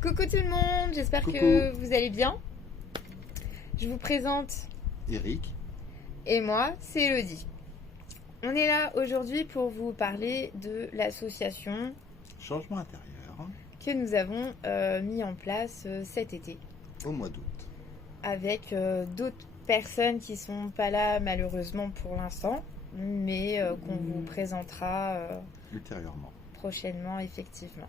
Coucou tout le monde, j'espère Coucou, que vous allez bien. Je vous présente Eric. et moi, c'est Elodie. On est là aujourd'hui pour vous parler de l'association Changement intérieur que nous avons mis en place cet été au mois d'août. avec d'autres personnes qui sont pas là malheureusement pour l'instant, mais qu'on vous présentera Ultérieurement. prochainement effectivement.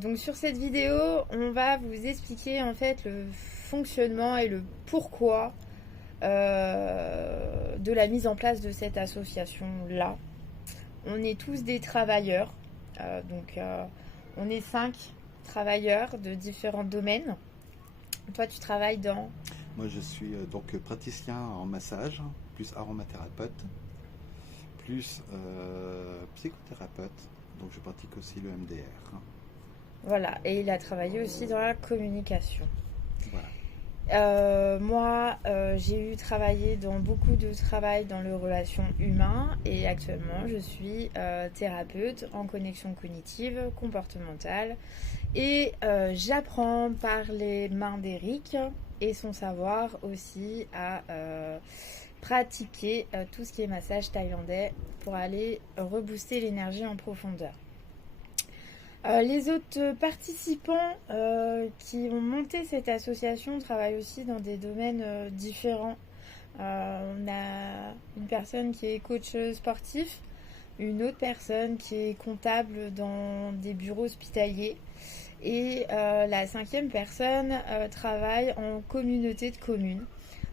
Donc sur cette vidéo, on va vous expliquer en fait le fonctionnement et le pourquoi de la mise en place de cette association-là. On est tous des travailleurs, on est 5 travailleurs de différents domaines. Toi, tu travailles dans... Moi, je suis donc praticien en massage, plus aromathérapeute, plus psychothérapeute. Donc, je pratique aussi le MDR. Voilà, et il a travaillé aussi dans la communication. Voilà. Moi, j'ai eu travaillé dans beaucoup de travail dans les relations humaines et actuellement, je suis thérapeute en connexion cognitive, comportementale et j'apprends par les mains d'Eric et son savoir aussi à pratiquer tout ce qui est massage thaïlandais pour aller rebooster l'énergie en profondeur. Les autres participants qui ont monté cette association travaillent aussi dans des domaines différents. On a une personne qui est coach sportif, une autre personne qui est comptable dans des bureaux hospitaliers et la 5e personne travaille en communauté de communes.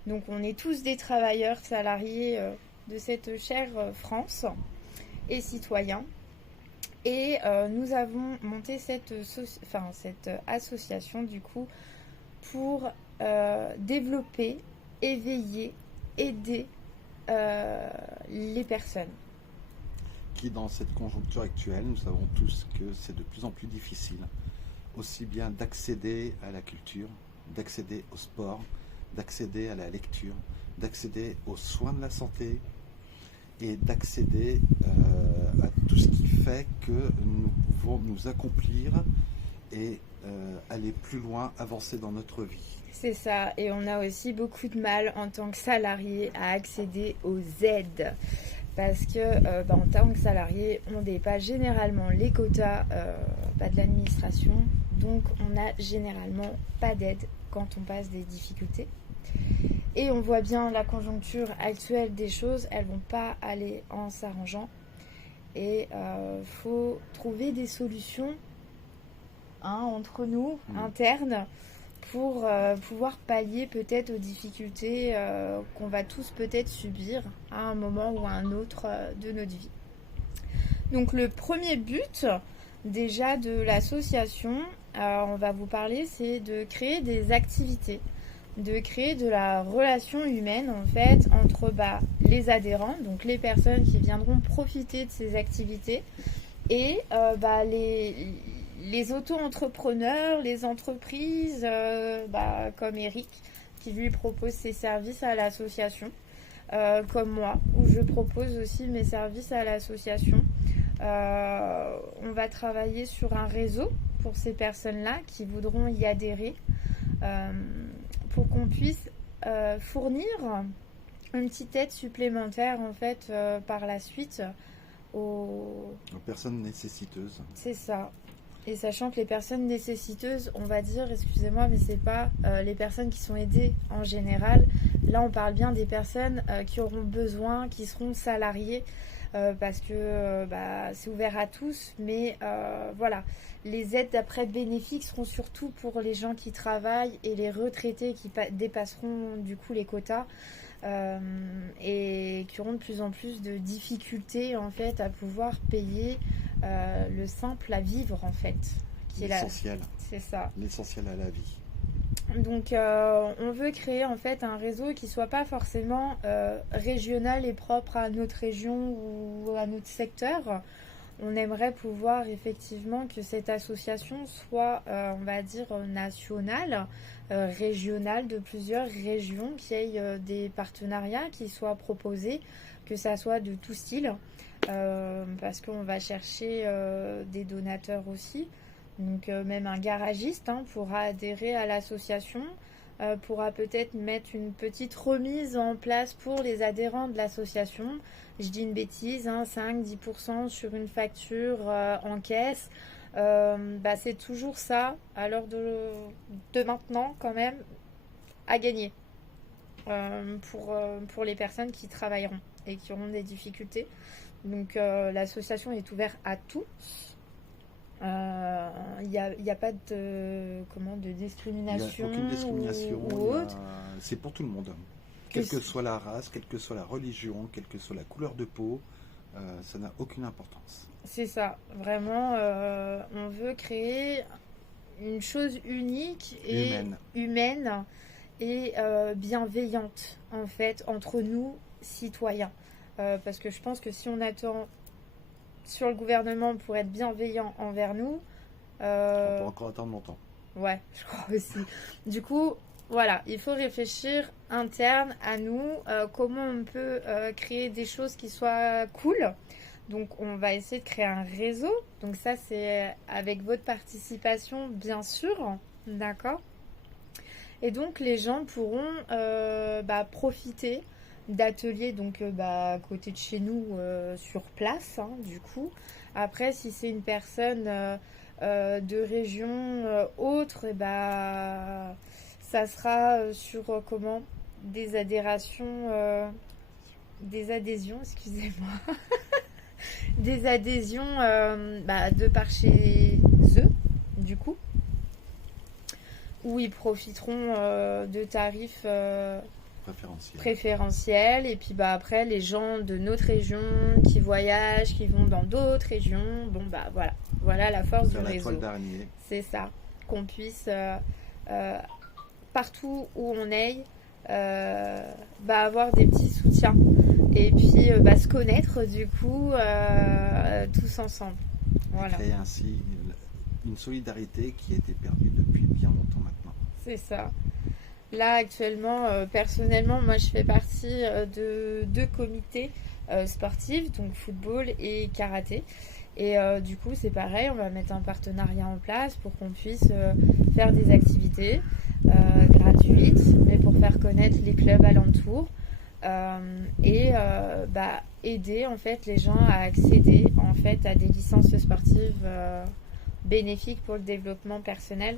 Donc on est tous des travailleurs salariés de cette chère France et citoyens. Et nous avons monté cette association du coup pour développer, éveiller, aider les personnes. Qui, dans cette conjoncture actuelle, nous savons tous que c'est de plus en plus difficile, aussi bien d'accéder à la culture, d'accéder au sport, d'accéder à la lecture, d'accéder aux soins de la santé, et d'accéder à tout ce qui fait que nous pouvons nous accomplir et aller plus loin, avancer dans notre vie. C'est ça, et on a aussi beaucoup de mal en tant que salarié à accéder aux aides. Parce que en tant que salarié, on dépasse généralement les quotas de l'administration, donc on n'a généralement pas d'aide quand on passe des difficultés. Et on voit bien la conjoncture actuelle des choses, elles vont pas aller en s'arrangeant. Et faut trouver des solutions entre nous, internes, pour pouvoir pallier peut-être aux difficultés qu'on va tous peut-être subir à un moment ou à un autre de notre vie. Donc le premier but déjà de l'association, on va vous parler, c'est de créer des activités, de créer de la relation humaine en fait entre les adhérents, donc les personnes qui viendront profiter de ces activités et les auto-entrepreneurs, les entreprises comme Eric qui lui propose ses services à l'association, comme moi où je propose aussi mes services à l'association. On va travailler sur un réseau pour ces personnes-là qui voudront y adhérer. Pour qu'on puisse fournir une petite aide supplémentaire en fait par la suite aux personnes nécessiteuses. C'est ça. Et sachant que les personnes nécessiteuses, on va dire, excusez-moi, mais c'est pas les personnes qui sont aidées en général. Là, on parle bien des personnes qui auront besoin, qui seront salariées, parce que c'est ouvert à tous. Mais voilà, les aides d'après bénéfiques seront surtout pour les gens qui travaillent et les retraités qui dépasseront du coup les quotas. Et qui auront de plus en plus de difficultés en fait à pouvoir payer le simple à vivre en fait, qui est l'essentiel. C'est ça. L'essentiel à la vie. Donc on veut créer en fait un réseau qui soit pas forcément régional et propre à notre région ou à notre secteur. On aimerait pouvoir effectivement que cette association soit, on va dire, nationale, régionale de plusieurs régions, qu'il y ait des partenariats qui soient proposés, que ça soit de tout style. parce qu'on va chercher des donateurs aussi. Donc même un garagiste pourra adhérer à l'association, pourra peut-être mettre une petite remise en place pour les adhérents de l'association. Je dis une bêtise, 5-10% sur une facture en caisse. C'est toujours ça, à l'heure de maintenant quand même, à gagner pour les personnes qui travailleront et qui auront des difficultés. Donc l'association est ouverte à tous. Il n'y a pas de discrimination, il n'y a aucune discrimination, ou autre. C'est pour tout le monde. Quelle que soit la race, quelle que soit la religion, quelle que soit la couleur de peau, ça n'a aucune importance. C'est ça, vraiment, on veut créer une chose unique et humaine et bienveillante, en fait, entre nous, citoyens. Parce que je pense que si on attend sur le gouvernement pour être bienveillant envers nous... On peut encore attendre longtemps. Ouais, je crois aussi. Du coup, voilà, il faut réfléchir interne à nous, comment on peut créer des choses qui soient cool. Donc, on va essayer de créer un réseau. Donc, ça, c'est avec votre participation, bien sûr. D'accord ? Et donc, les gens pourront profiter d'ateliers donc à côté de chez nous sur place, du coup. Après, si c'est une personne de région autre, ça sera sur des adhésions, des adhésions, excusez-moi, des adhésions de par chez eux, du coup, où ils profiteront de tarifs préférentiels. Et puis après, les gens de notre région qui voyagent, qui vont dans d'autres régions, voilà la force du réseau. C'est ça, qu'on puisse partout où on aille avoir des petits soutiens et puis se connaître du coup tous ensemble. Voilà. Créer ainsi une solidarité qui a été perdue depuis bien longtemps maintenant. C'est ça. Là actuellement, personnellement, moi je fais partie de 2 comités sportifs, donc football et karaté. Et du coup c'est pareil, on va mettre un partenariat en place pour qu'on puisse faire des activités gratuites, mais pour faire connaître les clubs alentours et aider en fait les gens à accéder en fait à des licences sportives bénéfiques pour le développement personnel,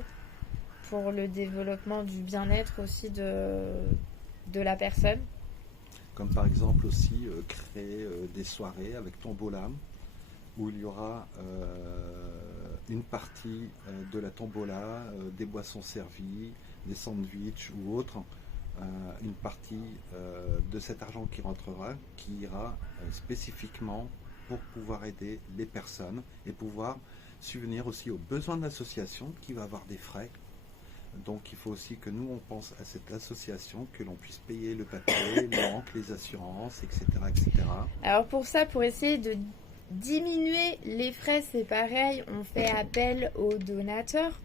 pour le développement du bien-être aussi de la personne. Comme par exemple aussi créer des soirées avec Tombola, où il y aura une partie de la tombola, des boissons servies, des sandwichs ou autres, une partie de cet argent qui rentrera, qui ira spécifiquement pour pouvoir aider les personnes et pouvoir subvenir aussi aux besoins de l'association qui va avoir des frais. Donc il faut aussi que nous on pense à cette association, que l'on puisse payer le papier, les banques, les assurances, etc., etc. Alors pour ça, pour essayer de diminuer les frais, c'est pareil, on fait appel aux donateurs.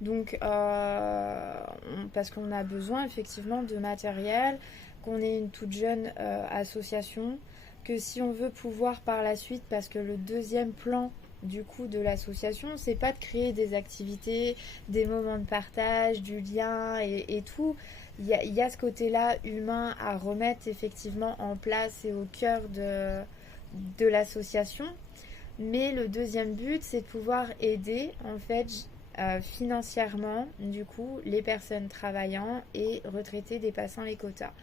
Donc parce qu'on a besoin effectivement de matériel, qu'on est une toute jeune association, que si on veut pouvoir par la suite, parce que le deuxième plan du coup de l'association, c'est pas de créer des activités, des moments de partage, du lien et tout. Il y a ce côté-là humain à remettre effectivement en place et au cœur de l'association. Mais le deuxième but, c'est de pouvoir aider en fait financièrement du coup les personnes travaillant et retraitées dépassant les quotas.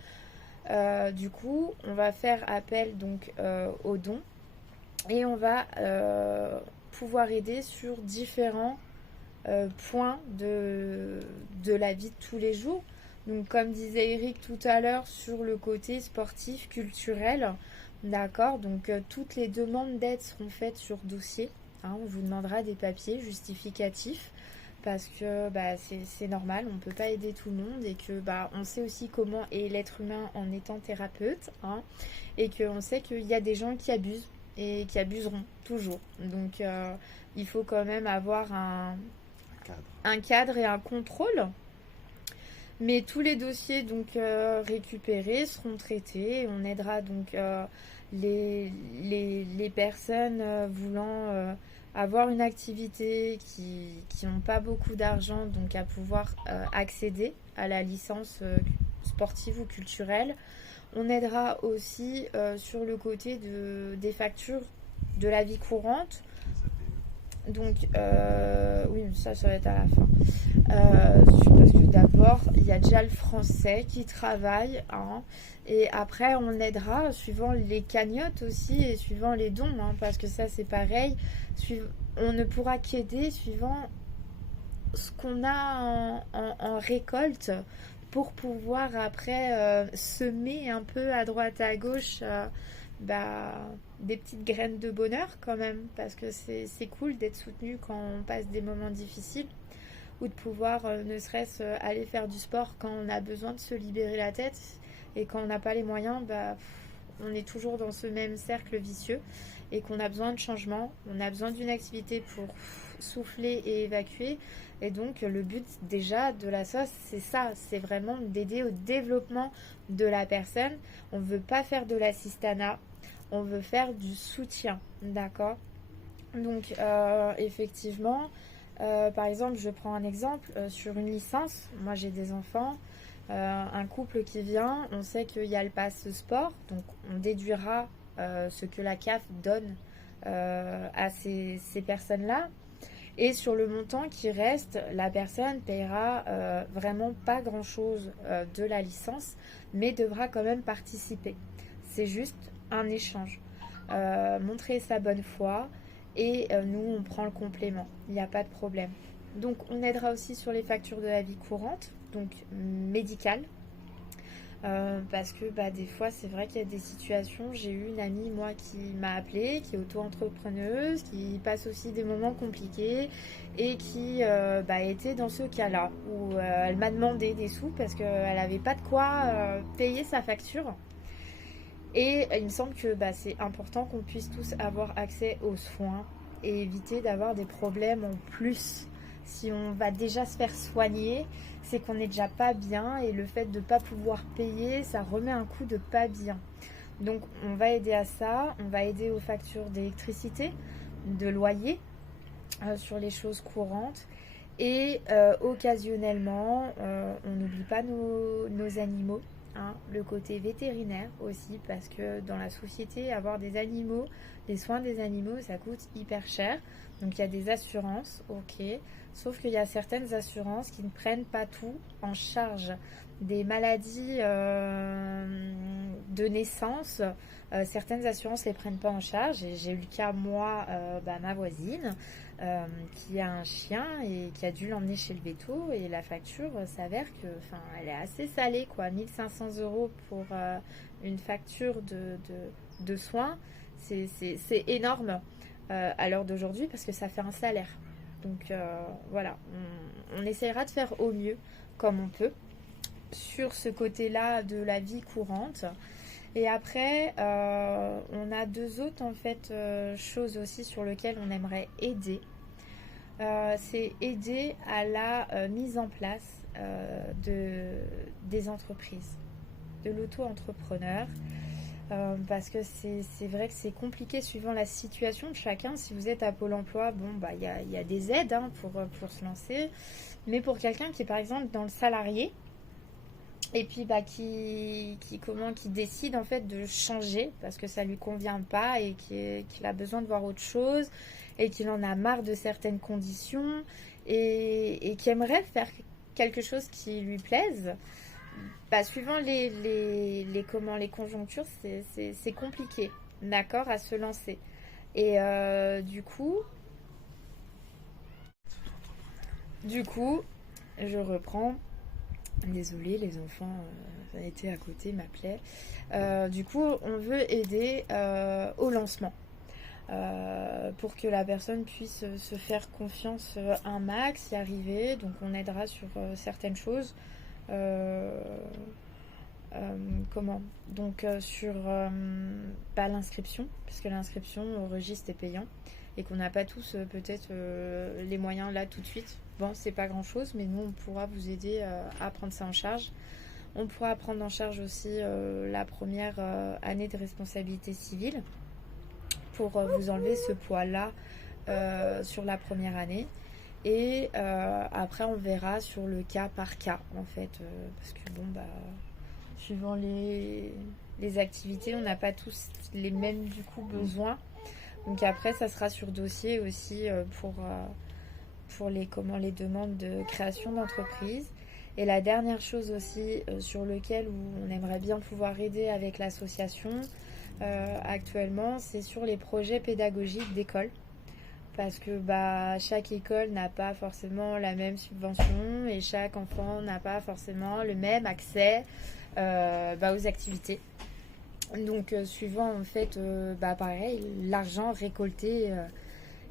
Du coup, on va faire appel donc aux dons. Et on va pouvoir aider sur différents points de la vie de tous les jours. Donc comme disait Eric tout à l'heure, sur le côté sportif, culturel, d'accord, donc toutes les demandes d'aide seront faites sur dossier. On vous demandera des papiers justificatifs parce que c'est normal, on ne peut pas aider tout le monde et que on sait aussi comment est l'être humain en étant thérapeute, et qu'on sait qu'il y a des gens qui abusent et qui abuseront toujours. Donc il faut quand même avoir un cadre et un contrôle. Mais tous les dossiers donc récupérés seront traités et on aidera donc les personnes voulant avoir une activité qui n'ont pas beaucoup d'argent, donc à pouvoir accéder à la licence sportive ou culturelle. On aidera aussi sur le côté des factures de la vie courante. Donc, oui, ça va être à la fin. Parce que d'abord, il y a déjà le français qui travaille. Hein, et après, on aidera suivant les cagnottes aussi et suivant les dons. Hein, parce que ça, c'est pareil. On ne pourra qu'aider suivant ce qu'on a en récolte pour pouvoir après semer un peu à droite à gauche des petites graines de bonheur quand même, parce que c'est cool d'être soutenu quand on passe des moments difficiles, ou de pouvoir ne serait-ce aller faire du sport quand on a besoin de se libérer la tête, et quand on n'a pas les moyens, on est toujours dans ce même cercle vicieux, et qu'on a besoin de changement, on a besoin d'une activité pour souffler et évacuer. Et donc le but déjà de la sauce, c'est ça, c'est vraiment d'aider au développement de la personne. On ne veut pas faire de l'assistanat, on veut faire du soutien, d'accord? Donc effectivement, par exemple, je prends un exemple sur une licence. Moi j'ai des enfants, un couple qui vient, on sait qu'il y a le pass sport, donc on déduira ce que la CAF donne à ces personnes-là. Et sur le montant qui reste, la personne paiera vraiment pas grand-chose de la licence, mais devra quand même participer. C'est juste un échange. Montrer sa bonne foi et nous, on prend le complément. Il n'y a pas de problème. Donc, on aidera aussi sur les factures de la vie courante, donc médicales. Parce que des fois c'est vrai qu'il y a des situations, j'ai eu une amie moi qui m'a appelée, qui est auto-entrepreneuse, qui passe aussi des moments compliqués et qui était dans ce cas-là où elle m'a demandé des sous parce qu'elle n'avait pas de quoi payer sa facture. Et il me semble que c'est important qu'on puisse tous avoir accès aux soins et éviter d'avoir des problèmes en plus. Si on va déjà se faire soigner, c'est qu'on n'est déjà pas bien, et le fait de ne pas pouvoir payer, ça remet un coup de pas bien. Donc on va aider à ça, on va aider aux factures d'électricité, de loyer, sur les choses courantes. Et occasionnellement, on n'oublie pas nos animaux. Hein, le côté vétérinaire aussi, parce que dans la société, avoir des animaux, les soins des animaux, ça coûte hyper cher. Donc il y a des assurances, ok, sauf qu'il y a certaines assurances qui ne prennent pas tout en charge. Des maladies de naissance, certaines assurances ne les prennent pas en charge. Et j'ai eu le cas, moi, ma voisine, qui a un chien et qui a dû l'emmener chez le véto, et la facture s'avère que, elle est assez salée, quoi. 1500 € pour une facture de soins, c'est énorme à l'heure d'aujourd'hui, parce que ça fait un salaire. Donc voilà, on essaiera de faire au mieux comme on peut sur ce côté-là de la vie courante. Et après, on a deux autres en fait choses aussi sur lesquelles on aimerait aider. C'est aider à la mise en place des entreprises, de l'auto-entrepreneur. Parce que c'est vrai que c'est compliqué suivant la situation de chacun. Si vous êtes à Pôle emploi, y a des aides pour se lancer. Mais pour quelqu'un qui est par exemple dans le salarié, et puis qui décide en fait de changer parce que ça lui convient pas, et qu'il a besoin de voir autre chose, et qu'il en a marre de certaines conditions, et qui aimerait faire quelque chose qui lui plaise, suivant les conjonctures, c'est compliqué, d'accord, à se lancer. Et du coup, je reprends. Désolée, les enfants étaient à côté, m'appelaient. Du coup, on veut aider au lancement. Pour que la personne puisse se faire confiance un max, y arriver. Donc on aidera sur certaines choses. Sur l'inscription, parce que l'inscription au registre est payant, et qu'on n'a pas tous peut-être les moyens là tout de suite. Bon, c'est pas grand chose, mais nous on pourra vous aider à prendre ça en charge. On pourra prendre en charge aussi la première année de responsabilité civile pour vous enlever ce poids-là sur la première année. Et après, on verra sur le cas par cas, en fait. Parce que, suivant les activités, on n'a pas tous les mêmes, du coup, besoins. Donc après, ça sera sur dossier aussi pour les demandes de création d'entreprise. Et la dernière chose aussi sur lequel on aimerait bien pouvoir aider avec l'association actuellement, c'est sur les projets pédagogiques d'école. Parce que chaque école n'a pas forcément la même subvention et chaque enfant n'a pas forcément le même accès aux activités. Donc suivant en fait, pareil, l'argent récolté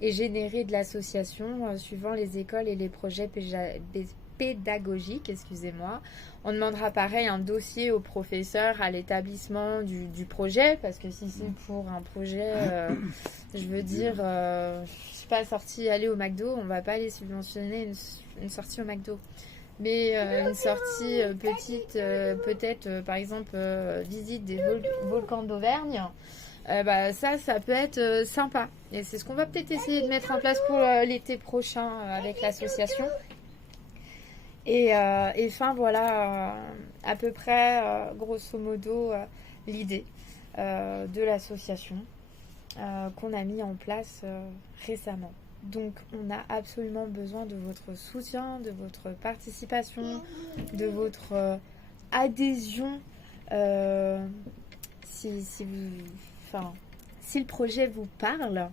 et généré de l'association, suivant les écoles et les projets pédagogiques, excusez-moi. On demandera pareil un dossier au professeur à l'établissement du projet, parce que si c'est pour un projet, je veux dire, je sais pas, aller au McDo, on va pas aller subventionner une sortie au McDo. Mais une sortie petite, peut-être par exemple visite des volcans d'Auvergne, ça peut être sympa. Et c'est ce qu'on va peut-être essayer de mettre en place pour l'été prochain avec l'association. Et voilà à peu près, grosso modo, l'idée de l'association qu'on a mis en place récemment. Donc on a absolument besoin de votre soutien, de votre participation, de votre adhésion. Si le projet vous parle,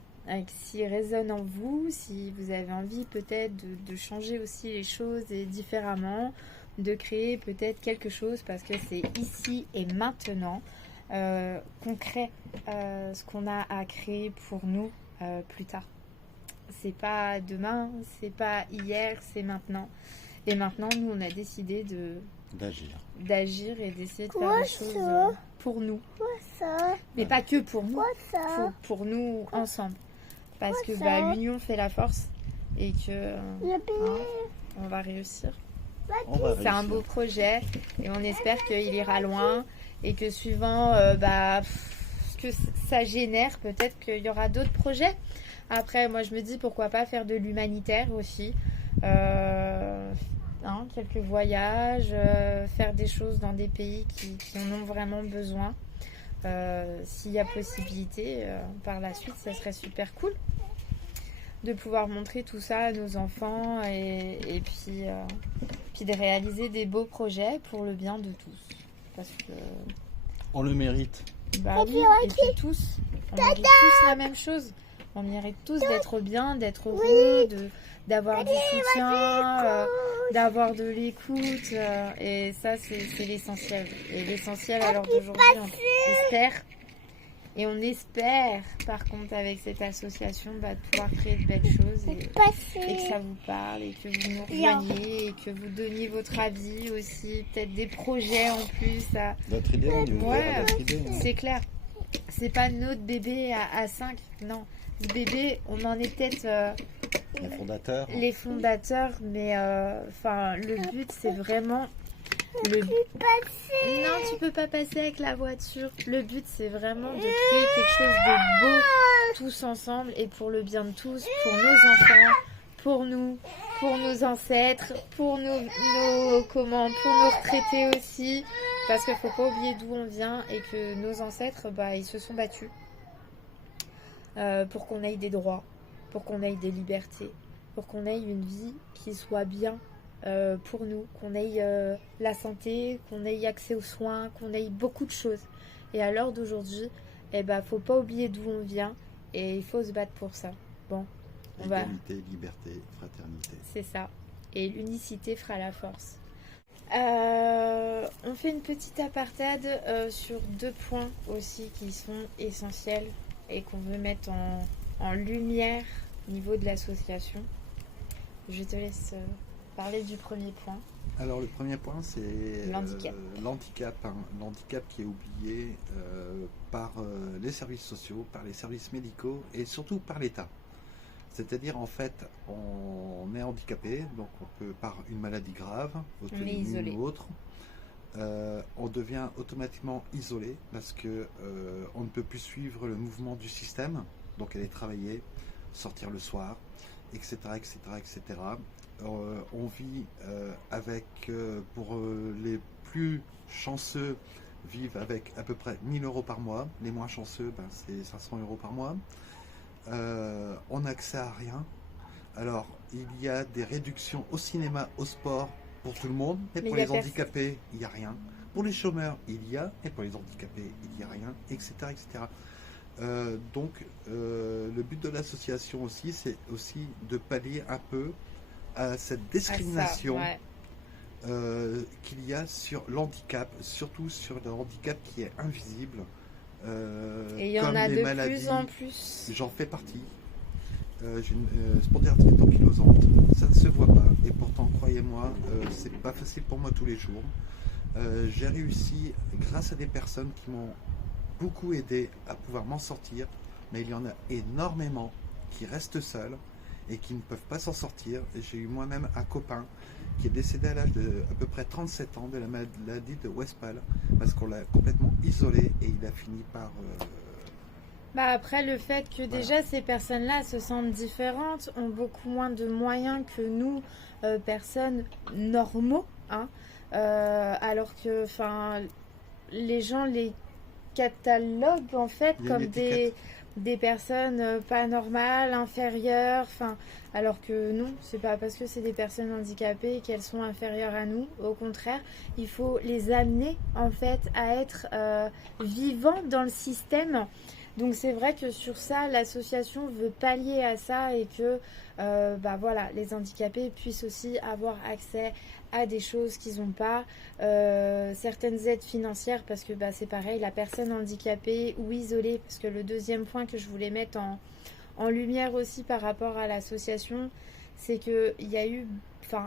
s'il résonne en vous, si vous avez envie peut-être de changer aussi les choses et différemment, de créer peut-être quelque chose parce que c'est ici et maintenant qu'on crée ce qu'on a à créer pour nous plus tard. C'est pas demain, c'est pas hier, c'est maintenant. Et maintenant, nous, on a décidé d'agir et d'essayer de faire des choses pour nous. Mais pas que pour nous, pour nous ensemble. Parce que l'union fait la force et que on va réussir. C'est un beau projet et on espère qu'il ira loin et que suivant ce que ça génère, peut-être qu'il y aura d'autres projets. Après, moi je me dis pourquoi pas faire de l'humanitaire aussi. Quelques voyages, faire des choses dans des pays qui en ont vraiment besoin. S'il y a possibilité, par la suite, ça serait super cool de pouvoir montrer tout ça à nos enfants et puis de réaliser des beaux projets pour le bien de tous. Parce que on le mérite. Oui, et puis tous, on mérite tous la même chose. On mérite tous d'être bien, d'être heureux, d'avoir du soutien, d'avoir de l'écoute. Et ça, c'est l'essentiel. Et l'essentiel, à l'heure d'aujourd'hui, on espère, par contre, avec cette association, de pouvoir créer de belles choses et que ça vous parle et que vous nous rejoigniez et que vous donniez votre avis aussi, peut-être des projets en plus. Notre idée, c'est clair. C'est pas notre bébé à 5, non. Le bébé, on en est peut-être les fondateurs, mais le but c'est vraiment non, tu peux pas passer avec la voiture. Le but c'est vraiment de créer quelque chose de beau tous ensemble et pour le bien de tous, pour nos enfants, pour nous, pour nos ancêtres, pour nos retraités aussi, parce qu'il faut pas oublier d'où on vient et que nos ancêtres ils se sont battus. Pour qu'on ait des droits, pour qu'on ait des libertés, pour qu'on ait une vie qui soit bien pour nous, qu'on ait la santé, qu'on ait accès aux soins, qu'on ait beaucoup de choses. Et à l'heure d'aujourd'hui, faut pas oublier d'où on vient et il faut se battre pour ça. Bon, égalité, liberté, fraternité. C'est ça. Et l'unicité fera la force. On fait une petite apartade sur 2 points aussi qui sont essentiels et qu'on veut mettre en lumière au niveau de l'association. Je te laisse parler du premier point. Alors le premier point, c'est l'handicap. L'handicap qui est oublié par les services sociaux, par les services médicaux et surtout par l'État. C'est-à-dire, en fait, on est handicapé, donc on peut, par une maladie grave, ou autre, on devient automatiquement isolé parce que on ne peut plus suivre le mouvement du système, donc aller travailler, sortir le soir, etc., etc., etc. On vit avec, pour les plus chanceux, vivent avec à peu près 1000 euros par mois. Les moins chanceux, c'est 500 euros par mois. On n'a accès à rien. Alors, il y a des réductions au cinéma, au sport, pour tout le monde. Et pour les handicapés, il n'y a rien. Pour les chômeurs, il y a. Et pour les handicapés, il n'y a rien, etc., etc. Donc, le but de l'association aussi, c'est aussi de pallier un peu à cette discrimination qu'il y a sur l'handicap, surtout sur le handicap qui est invisible. Et il y en a de plus en plus. J'en fais partie. J'ai une spondylarthrite ankylosante. Ça ne se voit pas. Et pourtant, croyez-moi, c'est pas facile pour moi tous les jours. J'ai réussi, grâce à des personnes qui m'ont beaucoup aidé à pouvoir m'en sortir, mais il y en a énormément qui restent seuls et qui ne peuvent pas s'en sortir. J'ai eu moi-même un copain qui est décédé à l'âge de à peu près 37 ans de la maladie de Westphal parce qu'on l'a complètement isolé et il a fini par... Après, le fait que déjà ces personnes-là se sentent différentes, ont beaucoup moins de moyens que nous, personnes normaux, hein, alors que les gens les cataloguent en fait comme des personnes pas normales, inférieures, alors que non, c'est pas parce que c'est des personnes handicapées qu'elles sont inférieures à nous. Au contraire, il faut les amener en fait à être vivants dans le système. Donc c'est vrai que sur ça, l'association veut pallier à ça et que les handicapés puissent aussi avoir accès à des choses qu'ils n'ont pas, certaines aides financières parce que c'est pareil, la personne handicapée ou isolée, parce que le deuxième point que je voulais mettre en lumière aussi par rapport à l'association, c'est qu'il y a eu,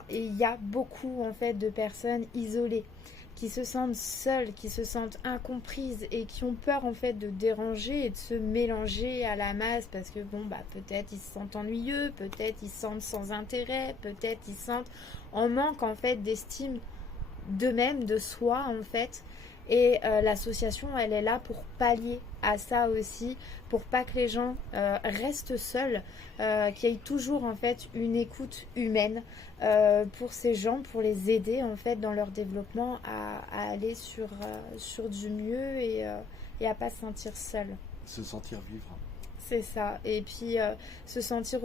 et il y a beaucoup en fait de personnes isolées qui se sentent seules, qui se sentent incomprises et qui ont peur en fait de déranger et de se mélanger à la masse parce que peut-être ils se sentent ennuyeux, peut-être ils se sentent sans intérêt, peut-être ils se sentent en manque en fait d'estime d'eux-mêmes, de soi en fait. Et l'association, elle est là pour pallier à ça aussi, pour pas que les gens restent seuls, qu'il y ait toujours en fait une écoute humaine pour ces gens, pour les aider en fait dans leur développement à aller sur du mieux et à pas se sentir seul. Se sentir vivre. C'est ça. Et puis se sentir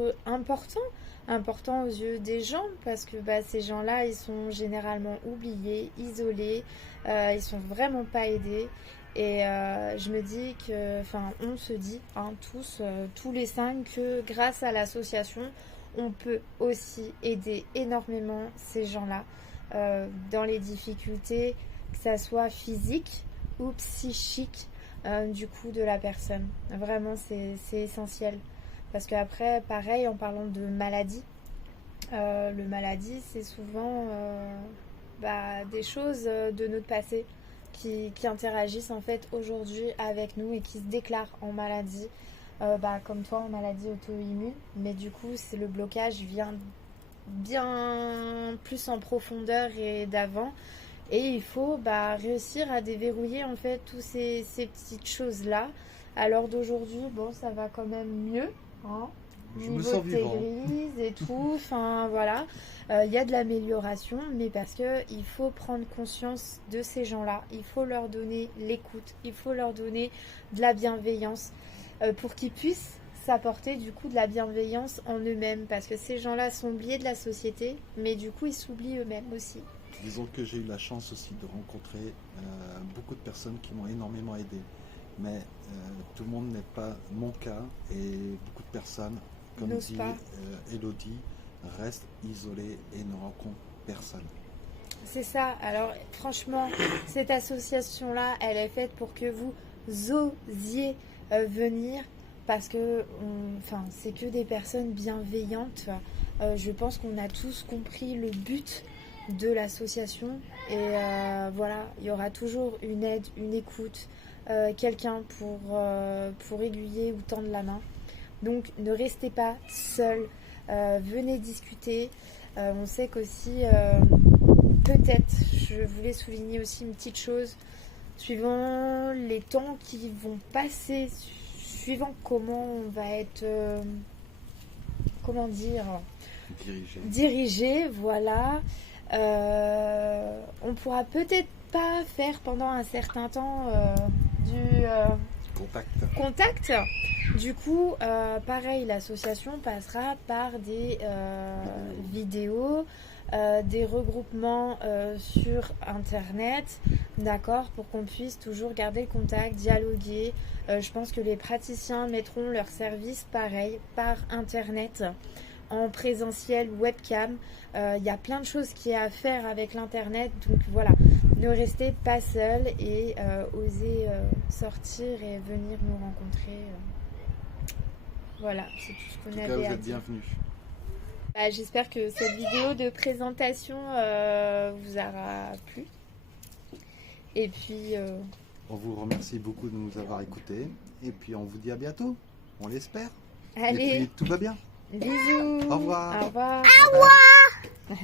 important aux yeux des gens parce que ces gens-là, ils sont généralement oubliés, isolés, ils sont vraiment pas aidés. Et je me dis que, on se dit, tous les 5, que grâce à l'association, on peut aussi aider énormément ces gens-là dans les difficultés, que ça soit physique ou psychique du coup de la personne. Vraiment, c'est essentiel. Parce qu'après, pareil, en parlant de maladie, le maladie, c'est souvent des choses de notre passé qui interagissent en fait aujourd'hui avec nous et qui se déclarent en maladie, comme toi en maladie auto-immune. Mais du coup, c'est le blocage vient bien plus en profondeur et d'avant. Et il faut réussir à déverrouiller en fait toutes ces petites choses-là. À l'heure d'aujourd'hui, ça va quand même mieux. Hein, je me sens vivant. Grise et tout, voilà. Il y a de l'amélioration, mais parce qu'il faut prendre conscience de ces gens-là. Il faut leur donner l'écoute, il faut leur donner de la bienveillance pour qu'ils puissent s'apporter du coup de la bienveillance en eux-mêmes. Parce que ces gens-là sont oubliés de la société, mais du coup ils s'oublient eux-mêmes aussi. Disons que j'ai eu la chance aussi de rencontrer beaucoup de personnes qui m'ont énormément aidé. Mais tout le monde n'est pas mon cas et beaucoup de personnes, comme dit Elodie, restent isolées et ne rencontrent personne. C'est ça. Alors franchement, cette association-là, elle est faite pour que vous osiez venir parce que c'est que des personnes bienveillantes. Je pense qu'on a tous compris le but de l'association et il y aura toujours une aide, une écoute, quelqu'un pour aiguiller ou tendre la main. Donc ne restez pas seul, venez discuter. On sait qu'aussi peut-être, je voulais souligner aussi une petite chose, suivant les temps qui vont passer, suivant comment on va être, comment dire, dirigé, voilà. On pourra peut-être pas faire pendant un certain temps du contact. Du coup, pareil, l'association passera par des vidéos, des regroupements sur Internet, d'accord, pour qu'on puisse toujours garder le contact, dialoguer. Je pense que les praticiens mettront leurs services pareil par Internet, en présentiel, webcam. Il y a plein de choses qui y a à faire avec l'Internet, donc voilà, ne restez pas seul et osez sortir et venir nous rencontrer. Voilà, c'est tout ce qu'on avait à dire. Vous êtes bienvenus. J'espère que cette vidéo de présentation vous aura plu. Et puis... On vous remercie beaucoup de nous avoir écoutés. Et puis on vous dit à bientôt. On l'espère. Allez. Et puis tout va bien. Bisous. Au revoir. Au revoir. Au revoir.